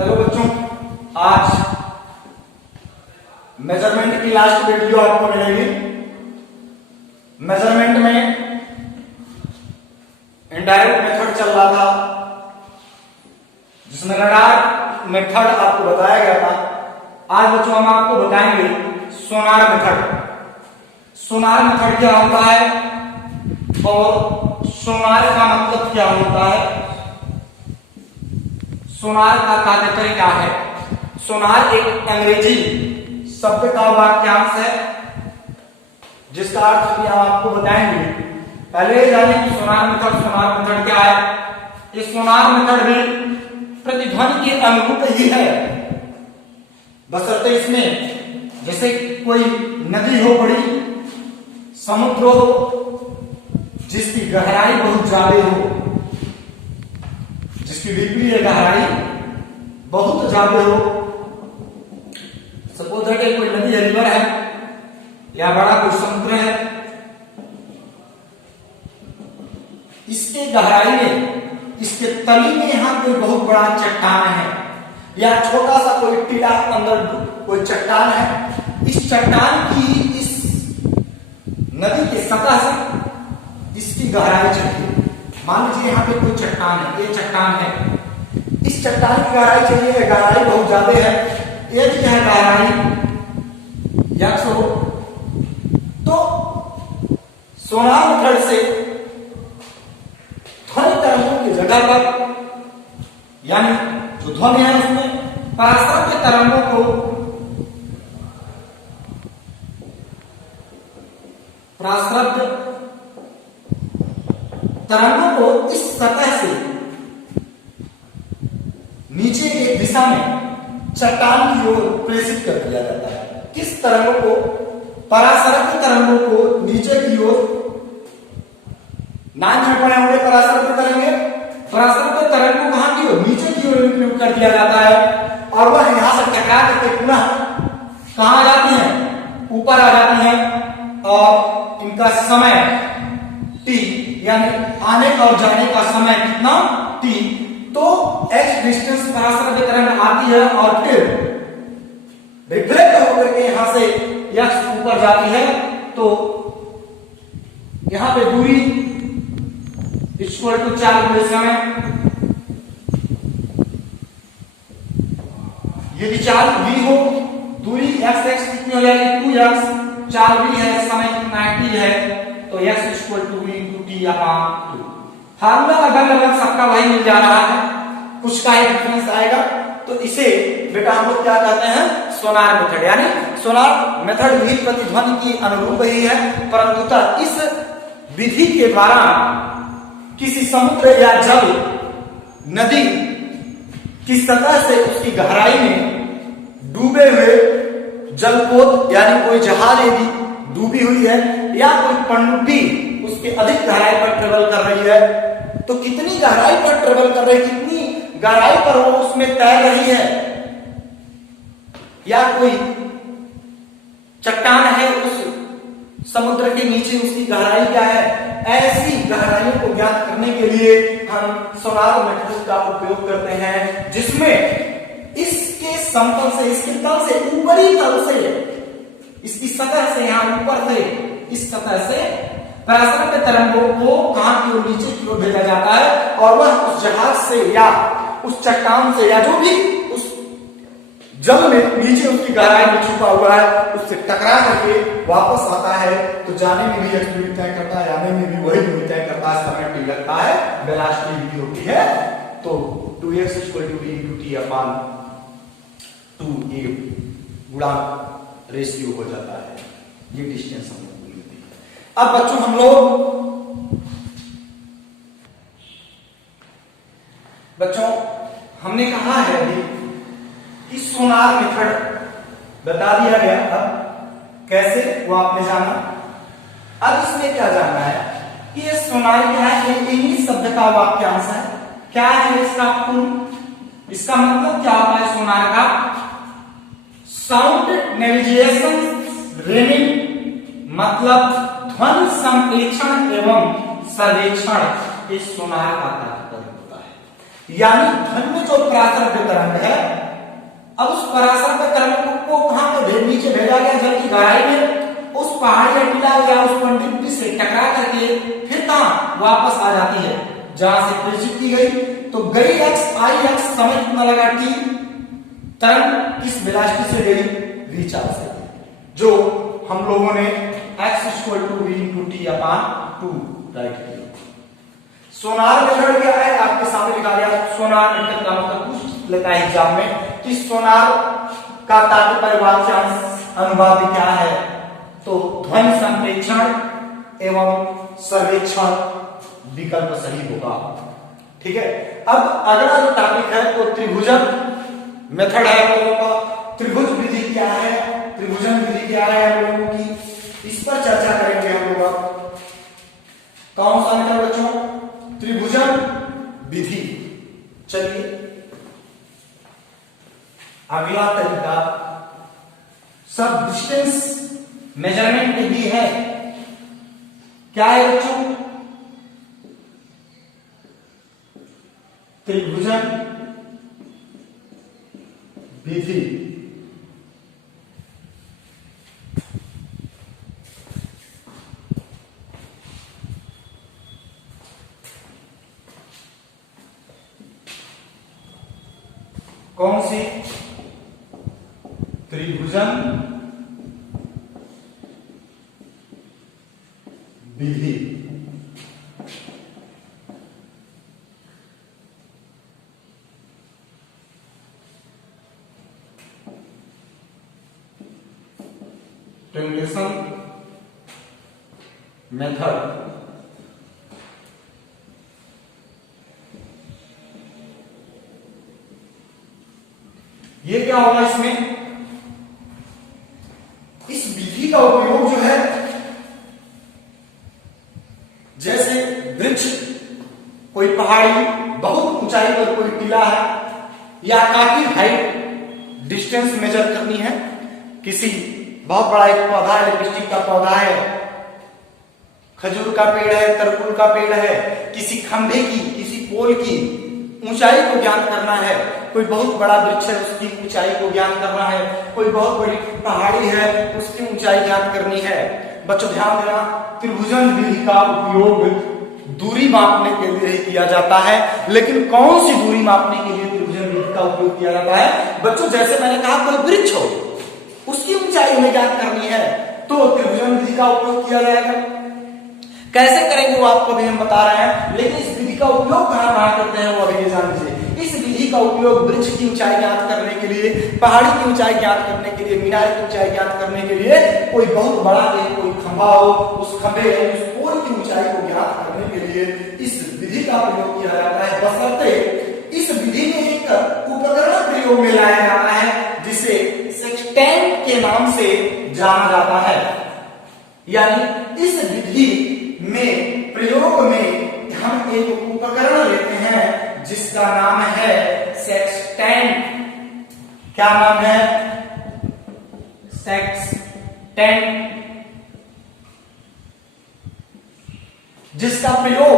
Hello बच्चों, आज measurement की लास्ट वीडियो आपको मिलेगी। मेजरमेंट में इनडायरेक्ट मेथड चल रहा था, जिसमें रडार मेथड आपको बताया गया था। आज बच्चों हम आपको बताएंगे सोनार मेथड। सोनार मेथड क्या होता है और सोनार का मतलब क्या होता है, सोनार का तात्पर्य क्या है। सोनार एक अंग्रेजी शब्द का वाक्यांश है, जिसका अर्थ भी हम आपको बताएंगे। पहले जाने की सोनार मेथड क्या है। ये सोनार मेथड भी प्रतिध्वनि के अनुरूप ही है, बशर्ते इसमें जैसे कोई नदी हो, बड़ी समुद्र हो जिसकी गहराई बहुत ज्यादा हो, जिसकी विपरीय गहराई बहुत ज्यादा हो। सपोज है कि कोई नदी है, रिवर है या बड़ा कोई समुद्र है, इसके गहराई में, इसके तली में यहां कोई बहुत बड़ा चट्टान है या छोटा सा कोई टीला अंदर कोई चट्टान है। इस चट्टान की, इस नदी के सतह से इसकी गहराई चाहिए। मान लीजिए यहाँ पे कोई चट्टान है, ये चट्टान है, इस चट्टान की गहराई चाहिए, गहराई बहुत ज्यादा है, ये भी है गहराई x हो। तो सोनार मेथड से ध्वनि तरंगों की जगह पर, यानी जो ध्वनि है उसमें पराश्रव्य तरंगों को इस सतह से नीचे एक दिशा में चट्टान की ओर प्रेषित कर दिया जाता है। किस तरंगों को? पराश्रव्य तरंगों को नीचे की ओर। 9 में पढ़े होंगे पराश्रव्य तरंगे। पराश्रव्य तरंग को कहां की ओर? नीचे की ओर इंक्लूड कर दिया जाता है और वह यहां से टकरा करके पुनः कहां आ जाती है? ऊपर आ जाती है और इनका समय t, यानी आने और जाने का समय कितना? t। तो x डिस्टेंस पराश्रव्य तरंग आती है और फिर रिफ्लेक्ट होकर के यहां से x ऊपर जाती है। तो यहां पे दूरी इक्वल टू 4 गुणे समय। यदि 4 v हो, दूरी x कितनी हो जाएगी? 2x। 4 v है, समय कितना t है, तो x equal to v into t upon 2। Formula लगभग सबका वही मिल जा रहा है, कुछ का ही डिफरेंस आएगा। तो इसे बेटा हम लोग क्या कहते हैं? सोनार मेथड। यानी सोनार मेथड भी प्रतिध्वनि की अनुरूप ही है, परंतु इस विधि के द्वारा किसी समुद्र या जल, नदी की सतह से उसकी गहराई में डूबे हुए जलपोत, यानी कोई जहाज यदि डूबी हुई है या कोई पनडुब्बी उसके अधिक गहराई पर ट्रेवल कर रही है, तो कितनी गहराई पर ट्रेवल कर रही है, कितनी गहराई पर वो उसमें तैर रही है, या कोई चट्टान है उस समुद्र के नीचे, उसकी गहराई क्या है, ऐसी गहराइयों को ज्ञात करने के लिए हम सोनार मेथड का उपयोग करते हैं, जिसमें इसके समतल से, इसके तल से, ऊपरी तल से, इसकी सतह से, यहां ऊपर से, इस सतह से पराश्रव्य तरंगों को कहां की ओर? नीचे की ओर भेजा जाता है और वह उस जहाज से या उस चट्टान से या जो भी उस जल में नीचे उसकी गहराई में छुपा हुआ है, उससे टकरा करके वापस आता है। तो जाने में भी दूरी तय करता है, आने में भी वही दूरी तय करता है, समय t लगता है, वेलोसिटी भी होती है। तो 2x equal to v into t upon 2 ये गुणा रेशियो हो जाता है। ये डिस्टेंस हम लोग को मिलती है। अब बच्चों हम हमने कहा है अभी कि सोनार मेथड बता दिया गया। अब कैसे, वो आपने जाना। अब इसमें क्या जानना है कि ये सोनार क्या है? इंग्लिश शब्द का वाक्यांश है। क्या है इसका पूर्ण? इसका मतलब क्या होता है सोनार का? साउंड नेविगेशन रेनिंग, मतलब ध्वनि संप्रेषण एवं सर्वेक्षण, इस सोनार का तात्पर्य होता है। यानी घन में जो परासर तरंग है, अब उस परासर तरंग को कहां पे नीचे भेजा गया, जल की गहराई में, उस पहाड़ी या टीला या उस पनडुब्बी से टकरा करके फिर कहां वापस आ जाती है जहां से प्रेषित की गई। तो गई एक्स आई एक्स समय कितना लगा टी, तरंग किस वेलोसिटी से गई, v चार्ज से, जो हम लोगों ने x = v/t/2 राइट किया। सोनार मेथड क्या है आपके सामने लिखा गया। सोनार मेथड का मतलब पूछ लेता है एग्जाम में कि सोनार का तात्पर्य वाक्यांश अनुवाद क्या है, तो ध्वनि संप्रेक्षण एवं सर्वेक्षण विकल्प सही होगा। ठीक है, अब अगला जो टॉपिक है तो त्रिभुजन मेथड है हम लोगों का। त्रिभुज विधि क्या है, त्रिभुजन विधि क्या है हम लोगों की, इस पर चर्चा करेंगे हम लोग। कौन सा मेथड बच्चों, त्रिभुजन विधि। चलिए अगला तरीका सब डिस्टेंस मेजरमेंट विधि है। क्या है बच्चों, त्रिभुजन विधि। कौन सी, त्रिभुजन विधि। ट्रिंगुलेशन मेथड। ये क्या होगा, इसमें इस विधि का उपयोग जो है, जैसे वृक्ष, कोई पहाड़ी, बहुत ऊंचाई पर कोई टीला है, या काफी हाइट डिस्टेंस मेजर करनी है, किसी बहुत बड़ा एक पौधा है, लिपस्टिक का पौधा है, खजूर का पेड़ है, तरकुल का पेड़ है, किसी खंभे की, किसी पोल की ऊंचाई को ज्ञात करना है, कोई बहुत बड़ा वृक्ष है उसकी ऊंचाई को ज्ञात करना है, कोई बहुत बड़ी पहाड़ी है उसकी ऊंचाई ज्ञात करनी है। बच्चों ध्यान देना, त्रिभुजन विधि का उपयोग दूरी मापने के लिए किया जाता है, लेकिन कौन सी दूरी मापने के लिए त्रिभुजन विधि का उपयोग किया जाता है बच्चों, जैसे मैंने कहा कोई वृक्ष हो उसकी ऊंचाई हमें ज्ञात करनी है तो त्रिभुजन विधि का उपयोग किया जाएगा। कैसे करेंगे वो आपको भी हम बता रहे हैं, लेकिन इस विधि का उपयोग कहां कहां करते हैं वो अभी जान लीजिए। इस विधि का उपयोग वृक्ष की ऊंचाई ज्ञात करने के लिए, पहाड़ी की ऊंचाई ज्ञात करने के लिए, मीनार की ऊंचाई ज्ञात करने के लिए, कोई बहुत बड़ा कोई खंभा हो, उस खंभे या उस पोल की ऊंचाई को ज्ञात करने के लिए इस विधि का प्रयोग किया जाता है। बशर्ते इस विधि में एक उपकरण प्रयोग में लाया जाता है जिसे सेक्सटेंट के नाम से जाना जाता है। यानी इस विधि में प्रयोग में हम एक उपकरण लेते हैं जिसका नाम है सेक्सटेंट। क्या नाम है, सेक्सटेंट, जिसका प्रयोग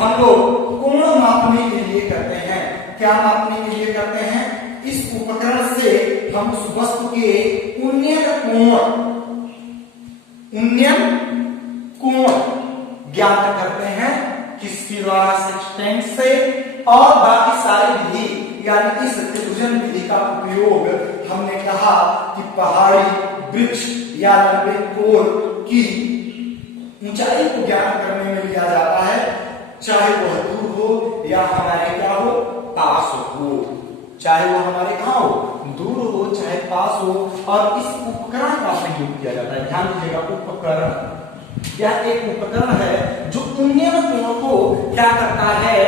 हम लोग कोण मापने के लिए करते हैं। क्या मापने के लिए करते हैं, इस उपकरण से हम उस वस्तु के उन्नयन कोण ज्ञात करते हैं, किसके द्वारा, सेक्सटेंट से। और बाकी सारी विधि यानी इस त्रिभुजन विधि का उपयोग हमने कहा कि पहाड़ी, वृक्ष या लंबे पोल की ऊंचाई को ज्ञात करने में लिया जाता है, चाहे वह दूर हो या हमारे क्या हो, पास हो, चाहे वो हमारे कहां हो, दूर हो चाहे पास हो। और इस उपकरण का प्रयोग किया जाता है, ध्यान दीजिएगा, उपकरण यह एक उपकरण है जो उन्नयन कोण को क्या करता है,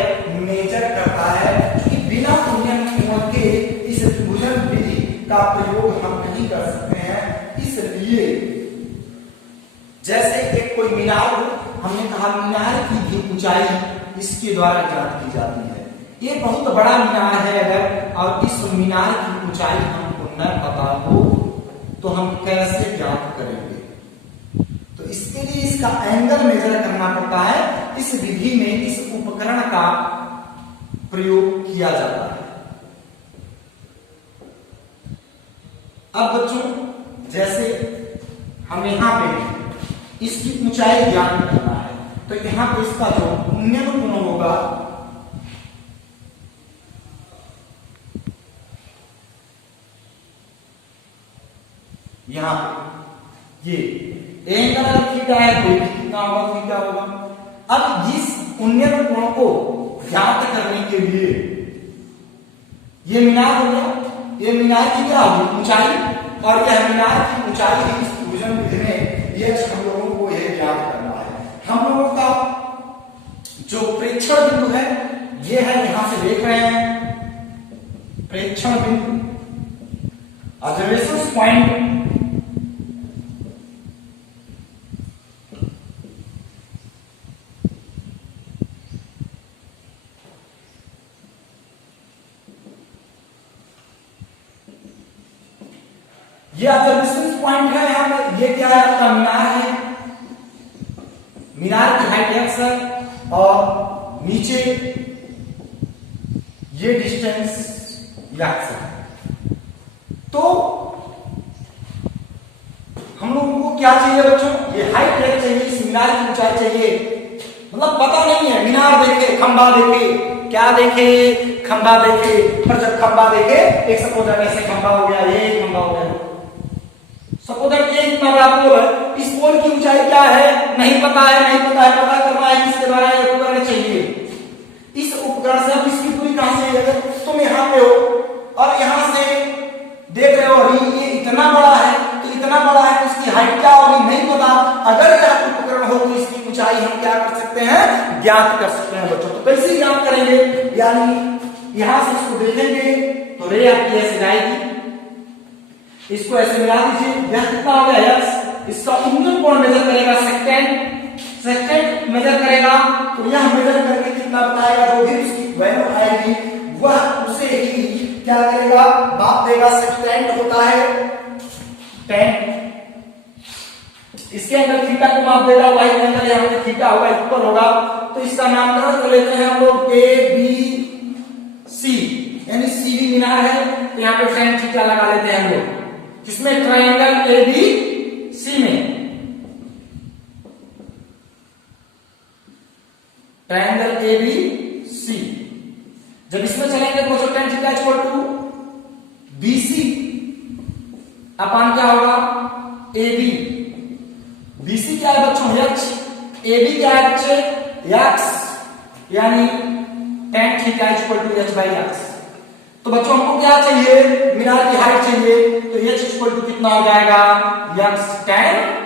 मेजर करता है, क्योंकि बिना उन्नयन कोण के इस त्रिभुजन विधि का प्रयोग हम नहीं कर सकते हैं। इसलिए जैसे एक कोई मीनार हो, हमने कहा मीनार की भी ऊंचाई इसके द्वारा ज्ञात की जाती है। ये बहुत बड़ा मीनार है अगर, और इस मीनार की ऊंचाई हमको न पता हो तो हम कैसे ज्ञात करेंगे, तो इसके लिए इसका एंगल मेजर करना पड़ता है। इस विधि में इस उपकरण का प्रयोग किया जाता है। अब बच्चों जैसे हम यहां पे इसकी ऊंचाई ज्ञात करना है, तो यहां पे इसका जो उन्नयन कोण होगा यहां पे ये एंगल अगर थीटा है तो कितना होगा, थीटा होगा। अब इस उन्नयन कोण को ज्ञात करने के लिए ये मीनार हो गया, ये मीनार की क्या होगी ऊंचाई, और यह मीनार की ऊंचाई इस त्रिभुजन विधि में ये हम लोगों को यह ज्ञात करना है। हम लोगों का जो प्रेक्षण बिंदु है ये है, यहां से देख रहे हैं प्रेक्षण बिंदु, ऑब्जर्वेशन पॉइंट। ये ऑब्जर्वेशन पॉइंट है, यहां पे ये क्या है आपका मीनार है, मीनार की हाइट x है और नीचे ये डिस्टेंस x है। तो हम लोगों को क्या चाहिए बच्चों, ये हाइट x चाहिए, इस मीनार की ऊंचाई चाहिए। मतलब पता नहीं है, मीनार देखे, खंबा देखे, क्या देखे, खंबा देखे, पर जब खंबा देखे एक सपोज ऐसे खंबा हो गया, ये खंबा हो गया, सपोज ये इतना बड़ा पोल है, इस पोल की ऊंचाई क्या है नहीं पता है, पता करना है किसके द्वारा, उपकरण चाहिए। इस उपकरण से अब इसकी पूरी कहां से, अगर तुम यहां पे हो और यहां से देख रहे हो ये इतना बड़ा है, तो इतना बड़ा है तो इसकी हाइट क्या होगी नहीं पता। अगर यह उपकरण हो तो इसकी ऊंचाई हम क्या कर सकते हैं, ज्ञात कर सकते हैं बच्चों। तो कैसे ज्ञात करेंगे, यानी यहां से इसको देखेंगे तो रे आपकी ऐसे जाएगी, इसको ऐसे मिला दीजिए, यह कितना हो गया x, इसका उन्नयन कोण मेजर करेगा सेकंड मेजर करेगा, तो यह मेजर करके कितना बताएगा, जो भी उसकी वैल्यू आएगी वह उसे ही क्या करेगा, माप देगा। सेकंड होता है tan, इसके अंदर थीटा को माप देगा, y के अंदर यहां पे थीटा होगा, इक्वल होगा। तो इसका नामकरण कर लेते हैं हम लोग a b c, यानी सी भी मीनार है, तो यहां पे tan थीटा लगा लेते हैं हम लोग, जिसमें ट्रायंगल ए बी सी में, ट्रायंगल ए बी सी, जब इसमें चलेंगे तो जो tan theta equal to B C upon क्या होगा ए बी, बी सी क्या है बच्चों x, ए बी क्या है बच्चे x, यानी tan theta equal to h by x। तो बच्चों हमको क्या चाहिए, मीनार की हाइट चाहिए, तो h इक्वल टू कितना हो जाएगा, x tan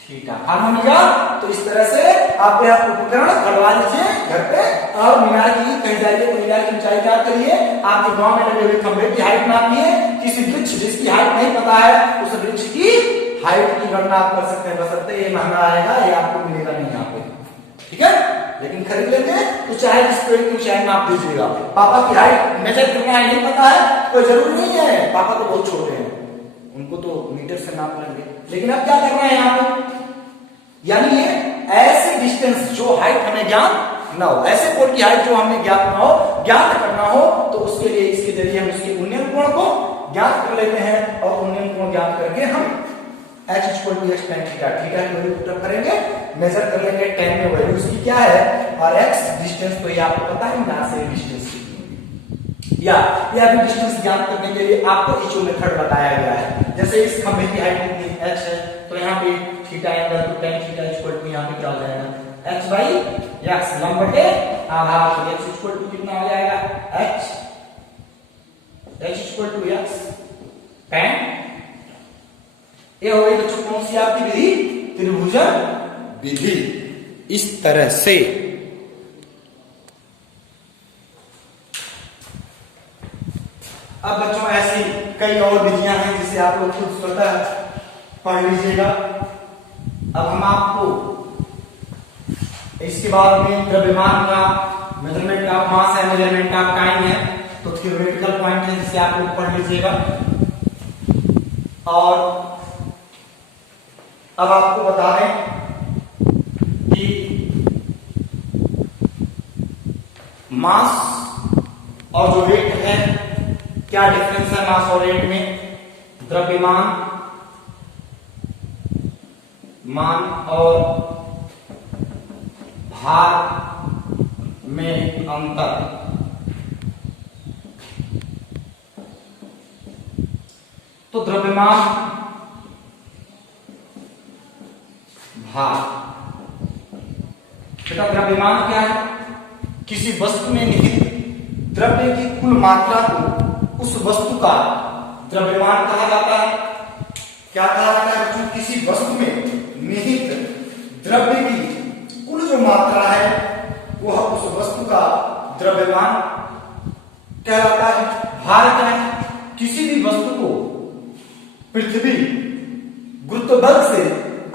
थीटा। हार्मोन लिया, तो इस तरह से आप यह उपकरण बनवा लीजिए घर पे, और मीनार की कहीं जाइए तो मीनार की ऊंचाई क्या करिए, आपके गांव में लगे हुए खंबे की हाइट नापिए, किसी वृक्ष जिसकी हाइट नहीं पता है उस वृक्ष की हाइट की गणना आप कर सकते हैं, बशर्ते ये महंगा आएगा, ये आपको मिलेगा नहीं यहाँ पे, ठीक है। लेकिन खरीद लेंगे तो चाहे जिस पेड़ की ऊंचाई नाप दीजिएगा, पापा की हाइट मेजर करना है नहीं पता है कोई जरूरी नहीं है, पापा तो बहुत छोटे हैं, उनको तो मीटर से नाप लेंगे। लेकिन अब क्या करना है यहाँ पे, यानी ये ऐसे डिस्टेंस जो हाइट हमें ज्ञात ना हो, ऐसे कोण की हाइट जो हमें ज्ञात ना हो, ज्ञात करना हो, तो उसके लिए इसके जरिए हम उसके उन्नयन कोण को ज्ञात कर लेते हैं, और उन्नयन कोण ज्ञात करके हम h equal to x tan theta, theta की वैल्यू पुट अप करेंगे, मेजर कर लेंगे, tan में वैल्यू उसकी क्या है, और x डिस्टेंस तो ये आपको पता है ना, से डिस्टेंस या भी डिस्टेंस ज्ञात करने के लिए आपको इचो मेथड बताया गया है। जैसे इस खंभे की हाइट कितनी h है, तो यहाँ पे थीटा एंगल, तो tan थीटा इक्वल टू यहाँ पे क्या हो जाएगा h बाई x, लंब बटे आधार, तो x इक्वल टू कितना हो जाएगा h equal to x tan। ये हो गई बच्चों कौन सी आपकी विधि, त्रिभुजन विधि। इस तरह से अब बच्चों ऐसी कई और विधियां हैं जिसे आप लोग खुद स्वतः पढ़ लीजिएगा। अब हम आपको इसके बाद में द्रव्यमान का मेजरमेंट ऑफ मास है, मेजरमेंट ऑफ टाइम है, तो थ्योरेटिकल पॉइंट है जिसे आप लोग पढ़ लीजिएगा। और अब आपको बता दें कि मास और जो रेट है, क्या डिफरेंस है मास और रेट में? द्रव्यमान मान और भार में अंतर। तो द्रव्यमान भार, बेटा द्रव्यमान क्या है? किसी वस्तु में निहित द्रव्य की कुल मात्रा को उस वस्तु का द्रव्यमान कहा जाता है। क्या कहा जाता है बच्चों? किसी वस्तु में निहित द्रव्य की कुल जो मात्रा है वह उस वस्तु का द्रव्यमान कहलाता है। भार क्या है? किसी भी वस्तु को पृथ्वी गुरुत्व बल से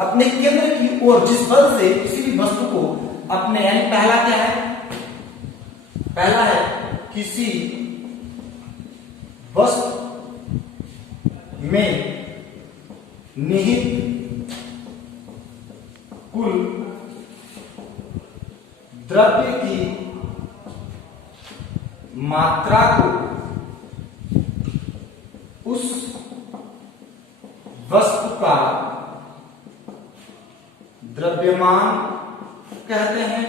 अपने केंद्र की ओर जिस बल से किसी भी वस्तु को अपने, यानी पहला क्या है? पहला है किसी वस्तु में निहित कुल द्रव्य की मात्रा को उस वस्तु का द्रव्यमान कहते हैं।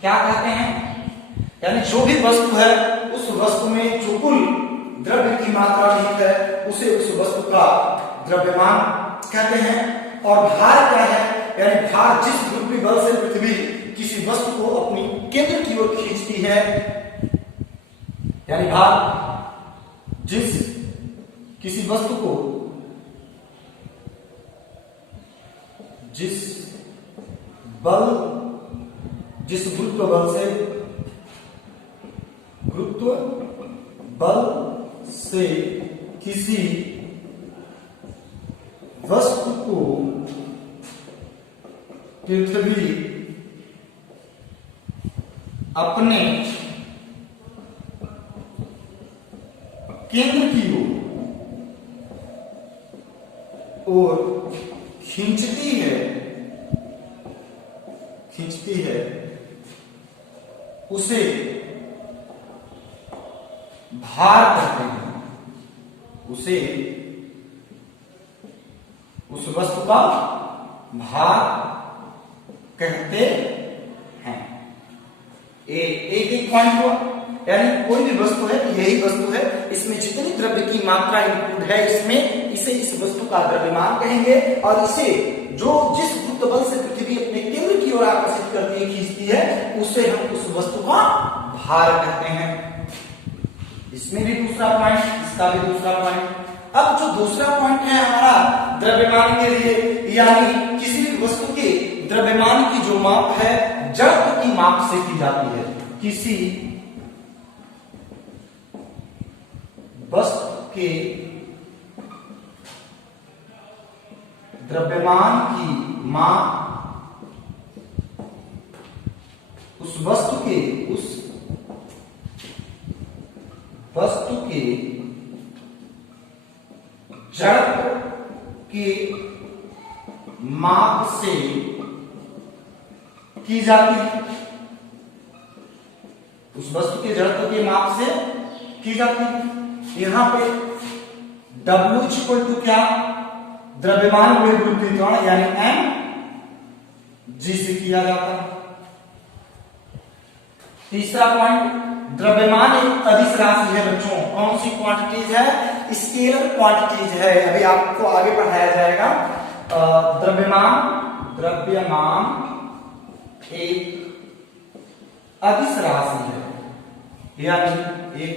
क्या कहते हैं? यानी जो भी वस्तु है उस वस्तु में जो कुल द्रव्य की मात्रा निहित है उसे उस वस्तु का द्रव्यमान कहते हैं। और भार क्या है? यानी भार जिस गुरुत्वीय बल से पृथ्वी किसी वस्तु को अपनी केंद्र की ओर खींचती है, यानी भार जिस किसी वस्तु को जिस गुरुत्व बल से किसी वस्तु को पृथ्वी अपने केंद्र की ओर खींचती है उसे भार कहते हैं। उसे उस वस्तु का भार कहते हैं। एक पॉइंट हुआ, यानी कोई भी वस्तु है, यही वस्तु है, इसमें जितनी द्रव्य की मात्रा इंक्लूड है इसमें, इसे इस वस्तु का द्रव्यमान कहेंगे। और इसे जिस गुरुत्व बल से पृथ्वी अपने केंद्र की ओर आकर्षित करती है, खींचती है, उसे हम उस वस्तु का भार कहते हैं। इसमें भी दूसरा पॉइंट, इसका भी दूसरा पॉइंट। अब जो दूसरा पॉइंट है हमारा द्रव्यमान के लिए, यानी किसी भी वस्तु के द्रव्यमान की जो माप है जड़त्व की माप से की जाती है। किसी वस्तु के द्रव्यमान की माप उस वस्तु के जड़त्व के माप से की जाती है। उस वस्तु के जड़त्व के माप से की जाती है। यहां पे W इक्वल टू क्या? द्रव्यमान में गुरुत्वीय त्वरण यानी mg से किया जाता है। तीसरा पॉइंट, द्रव्यमान एक अदिश राशि है बच्चों। कौन सी क्वांटिटीज है? स्केलर क्वांटिटीज है। अभी आपको आगे पढ़ाया जाएगा। द्रव्यमान एक अदिश राशि है, यानी एक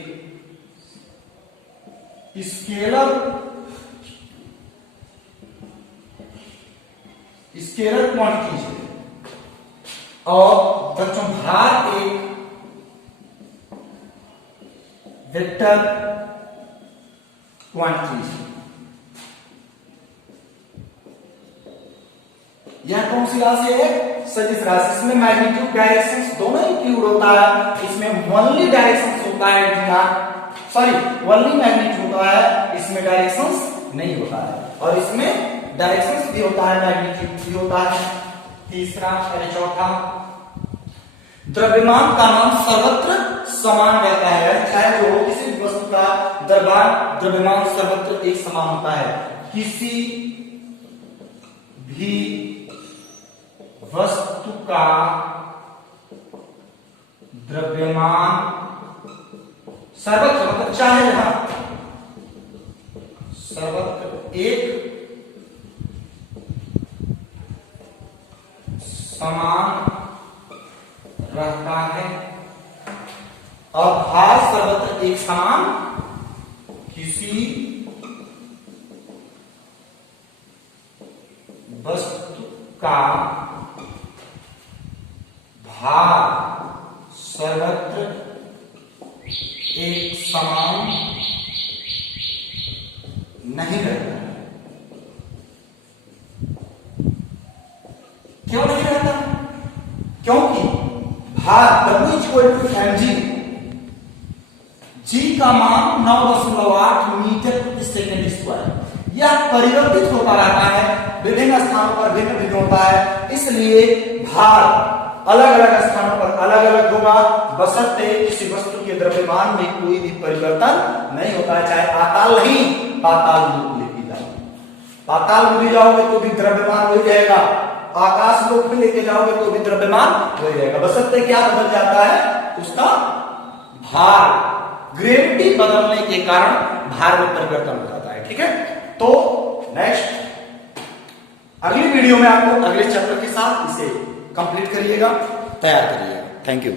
स्केलर क्वांटिटीज है। और बच्चों भार एक वेक्टर क्वांटिटीज। यह कौन सी राशि है? सदिश राशि। इसमें मैग्नीट्यूड डायरेक्शंस दोनों इंक्लूड होता है। इसमें ओनली डायरेक्शंस होता है, ओनली मैग्नीट्यूड होता है, इसमें डायरेक्शंस नहीं होता है। और इसमें डायरेक्शंस भी होता है, मैग्नीट्यूड भी होता है। तीसरा चौथा, द्रव्यमान का मान सर्वत्र समान रहता है, चाहे जो हो किसी भी वस्तु का द्रव्यमान सर्वत्र एक समान होता है। किसी भी वस्तु का द्रव्यमान सर्वत्र मतलब चाहे जहां सर्वत्र एक समान रहता है और भार सर्वत्र एक समान किसी वस्तु का भार सर्वत्र एक समान नहीं रहता है। क्यों नहीं रहता? क्योंकि भार W=mg, g का मान 9.8 मीटर प्रति सेकंड स्क्वायर। यह परिवर्तित होता रहता है, विभिन्न स्थानों पर भिन्न भिन्न होता है, इसलिए भार अलग अलग स्थानों पर अलग अलग होगा, बशर्ते किसी वस्तु के द्रव्यमान में कोई भी परिवर्तन नहीं होता है। चाहे आताल नहीं पाताल लोक लेके जाओ, पाताल में भी जाओगे तो भी द्रव्यमान वही रहेगा, आकाश लोक में लेके जाओगे तो भी द्रव्यमान वही रहेगा, बशर्ते क्या बदल जाता है उसका भार। ग्रेविटी बदलने के कारण भार में परिवर्तन हो जाता है। ठीक है, तो नेक्स्ट अगली वीडियो में आपको अगले चैप्टर के साथ इसे कंप्लीट करिएगा, तैयार करिएगा। Thank you.